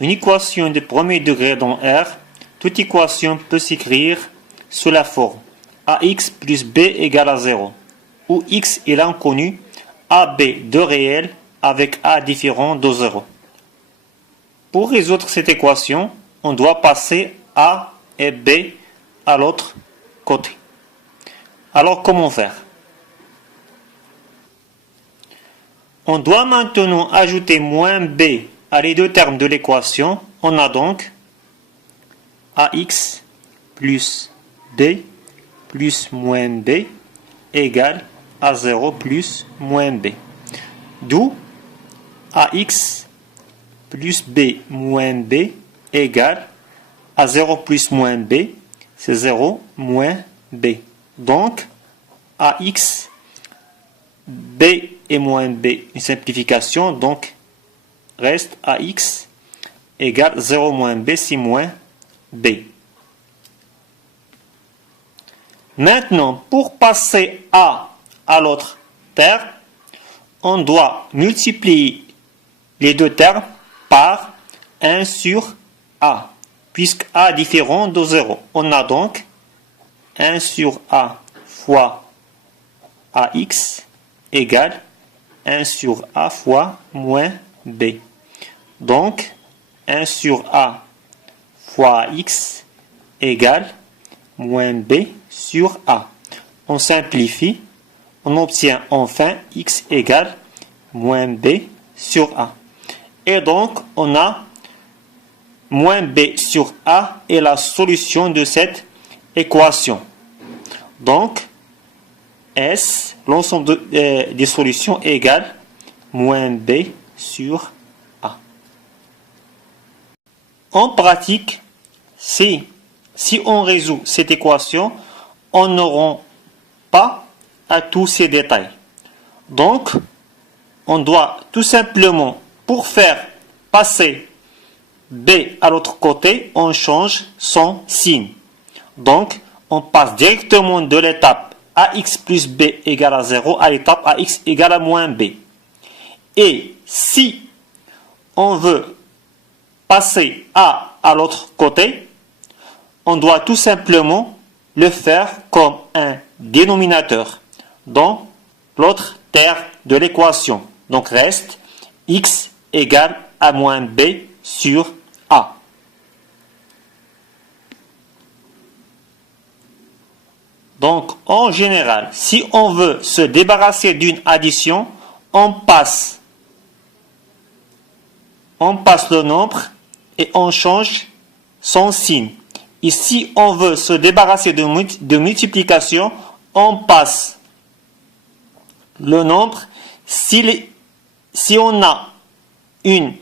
une équation de premier degré dans R, toute équation peut s'écrire sous la forme ax plus b égale à 0, où x est l'inconnu, ab de réel avec a différent de 0. Pour résoudre cette équation, on doit passer a et b à l'autre côté. Alors comment faire? On doit maintenant ajouter moins b à les deux termes de l'équation. On a donc ax plus b plus moins b égale à 0 plus moins b. D'où ax plus b moins b égale à 0 plus moins b, c'est 0 moins b. Donc, ax, b et moins b, une simplification, donc reste ax égale 0 moins b, c'est moins b. Maintenant, pour passer a à l'autre terme, on doit multiplier les deux termes par 1 sur a, puisque a est différent de 0. On a donc 1 sur a fois ax égale 1 sur a fois moins b. Donc, 1 sur a fois x égale moins b sur a. On simplifie, on obtient enfin x égale moins b sur a. Et donc, on a moins b sur a est la solution de cette équation. Donc, S, l'ensemble des solutions égale moins b sur a. En pratique, si on résout cette équation, on n'aura pas à tous ces détails. Donc, on doit tout simplement, pour faire passer b à l'autre côté, on change son signe. Donc, on passe directement de l'étape ax plus b égale à 0 à l'étape ax égale à moins b. Et si on veut passer a à l'autre côté, on doit tout simplement le faire comme un dénominateur dans l'autre terme de l'équation. Donc reste x égale à moins b sur a. Donc en général, si on veut se débarrasser d'une addition, on passe le nombre et on change son signe. Et si on veut se débarrasser de multiplication, on passe le nombre. Si on a une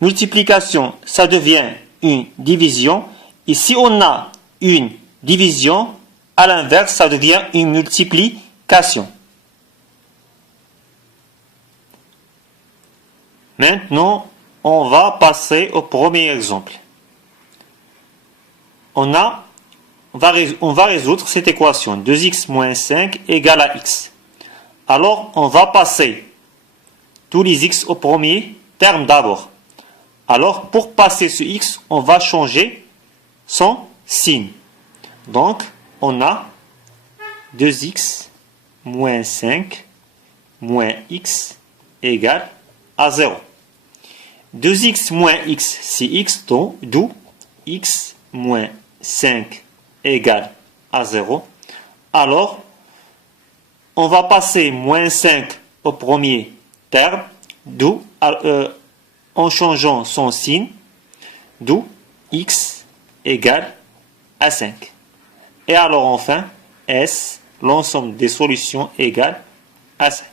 multiplication, ça devient une division. Et si on a une division, à l'inverse, ça devient une multiplication. Maintenant, on va passer au premier exemple. On va résoudre cette équation 2x moins 5 égale à x. Alors, on va passer tous les x au premier terme d'abord. Alors, pour passer ce x, on va changer son signe. Donc, on a 2x moins 5 moins x égale à 0. 2x moins x, c'est x, d'où x moins 5 égale à 0. Alors, on va passer moins 5 au premier terme, d'où, en changeant son signe, d'où x égale à 5. Et alors enfin, S, l'ensemble des solutions égale à 5.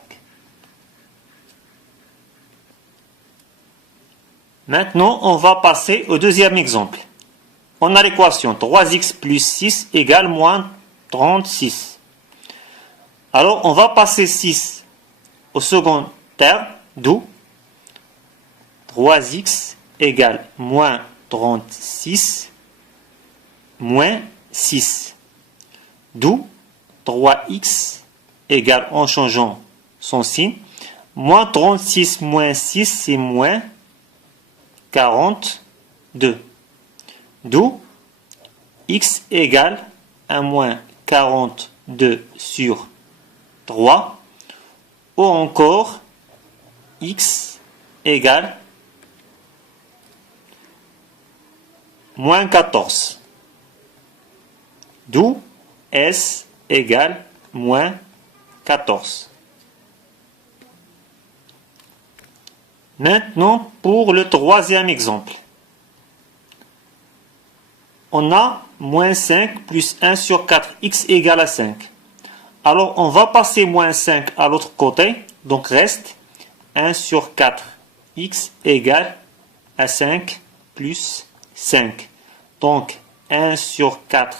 Maintenant, on va passer au deuxième exemple. On a l'équation 3x plus 6 égale moins 36. Alors, on va passer 6 au second terme, d'où 3x égale moins 36 moins 6. D'où 3x égale, en changeant son signe, moins 36 moins 6, c'est moins 42. D'où x égale à moins 42 sur 3. Ou encore x égale moins 14. D'où s égale moins 14. Maintenant, pour le troisième exemple. On a moins 5 plus 1 sur 4, x égale à 5. Alors, on va passer moins 5 à l'autre côté. Donc, reste 1 sur 4, x égale à 5 plus 5. Donc, 1 sur 4,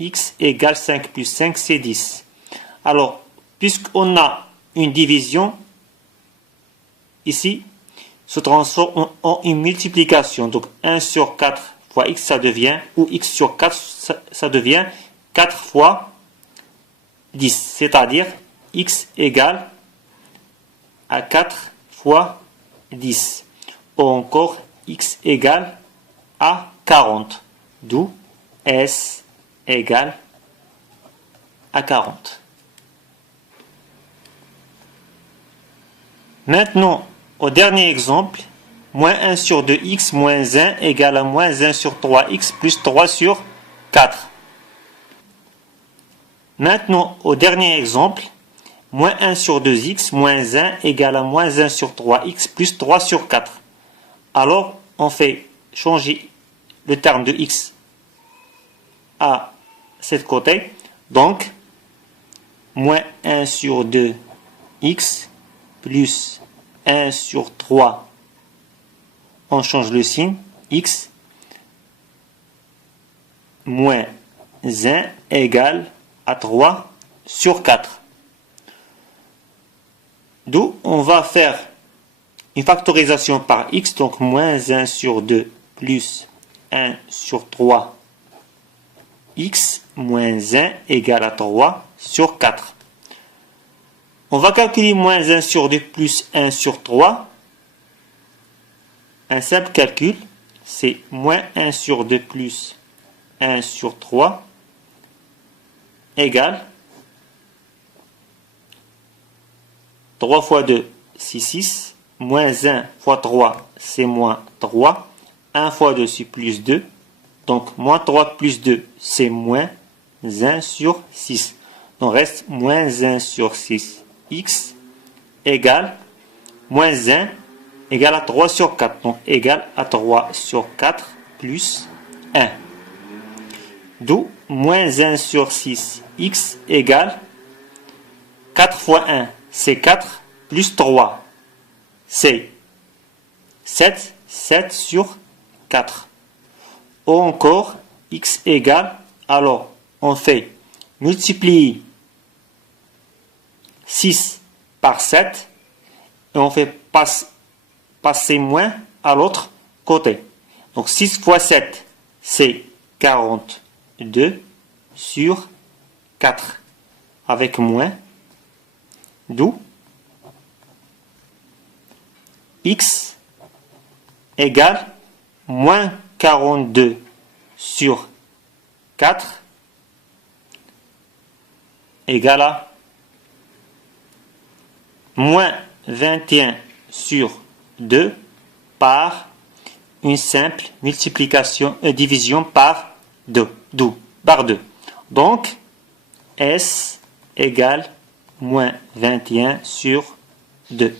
x égale 5 plus 5, c'est 10. Alors, puisqu'on a une division, ici, se transforme en une multiplication. Donc, 1 sur 4 fois x, ça devient, ou x sur 4, ça devient 4 fois 10. C'est-à-dire, x égale à 4 fois 10. Ou encore, x égale à 40. D'où s égale à 40. Maintenant, au dernier exemple, moins 1 sur 2x moins 1 égale à moins 1 sur 3x plus 3 sur 4. Maintenant, au dernier exemple, moins 1 sur 2x moins 1 égale à moins 1 sur 3x plus 3 sur 4. Alors, on fait changer le terme de x à cet côté. Donc, moins 1 sur 2x plus 1 sur 3, on change le signe, x moins 1 égale à 3 sur 4. D'où on va faire une factorisation par x, donc moins 1 sur 2 plus 1 sur 3, x moins 1 égale à 3 sur 4. On va calculer moins 1 sur 2 plus 1 sur 3. Un simple calcul, c'est moins 1 sur 2 plus 1 sur 3 égale 3 fois 2, c'est 6. Moins 1 fois 3, c'est moins 3. 1 fois 2, c'est plus 2. Donc, moins 3 plus 2, c'est moins 1 sur 6. Donc, reste moins 1 sur 6. X égale moins 1 égale à 3 sur 4. Donc, égale à 3 sur 4 plus 1. D'où moins 1 sur 6. X égale 4 fois 1, c'est 4 plus 3. C'est 7. 7 sur 4. Ou encore, x égale, alors on fait multiplier 6 par 7 et on fait passer moins à l'autre côté. Donc 6 fois 7, c'est 42 sur 4 avec moins, d'où x égale moins 42 sur 4 égale à moins 21 sur 2 par une simple multiplication et division par 2. Donc, S égale moins 21 sur 2.